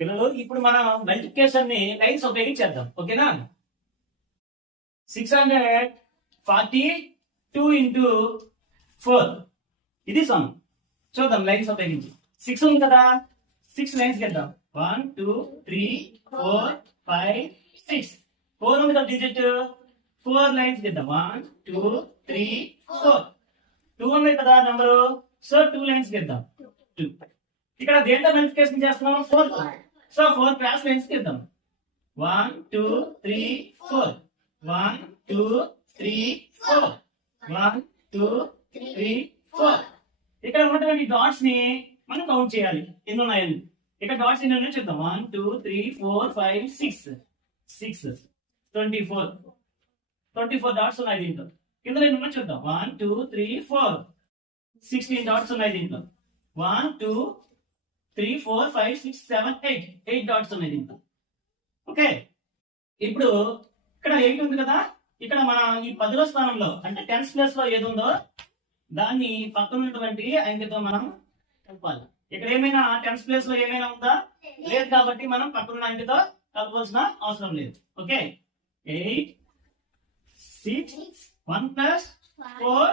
పిల్లలు ఇప్పుడు మనం మల్టిప్లికేషన్ని లైన్స్ ఉపయోగించేద్దాం. ఓకేనా? Six hundred forty two into four. ఇది సమ్. చూద్దాం లైన్స్ ఉపయోగించి. సిక్స్ ఉంది కదా? సిక్స్ లైన్స్ చేద్దాం one two three four five six. Four ఉంది కదా డిజిట్? ఫోర్ లైన్స్ చేద్దాం one two three four. Two ఉంది కదా నంబరు? సో టూ లైన్స్ చేద్దాం టూ. ఇక్కడ దేంట్లో మల్టిప్లికేషన్ చేస్తున్నాం? Four. So four cross lines తీద్దాం one two three four one two three four one two three four ఇక్కడ ఉన్నటువంటి డాట్స్ని మనం కౌంట్ చేయాలి. ఎన్ని ఉన్నాయని ఇక్కడ డాట్స్ ఎన్ని ఉన్నాయో చూద్దాం one two three four five six six twenty four twenty four dots ఉన్నాయి దీంట్లో. కింద ఎన్ని ఉన్నాయో చూద్దాం one two three four sixteen dots ఉన్నాయి దీంట్లో. One two three four five six seven eight eight dots ఉన్నాయి దీంట్లో. ఓకే? ఇప్పుడు ఇక్కడ ఎయిట్ ఉంది కదా? ఇక్కడ మన ఈ పదిలో స్థానంలో అంటే టెన్త్ ప్లేస్లో ఏది ఉందో దాన్ని పక్కన ఉన్నటువంటి అంకెతో మనం కలపాలి. ఇక్కడ ఏమైనా టెన్త్ ప్లేస్లో ఏమైనా ఉందా? లేదు కాబట్టి మనం పక్కన అంకెతో కలపాల్సిన అవసరం లేదు. Okay? Eight six one plus four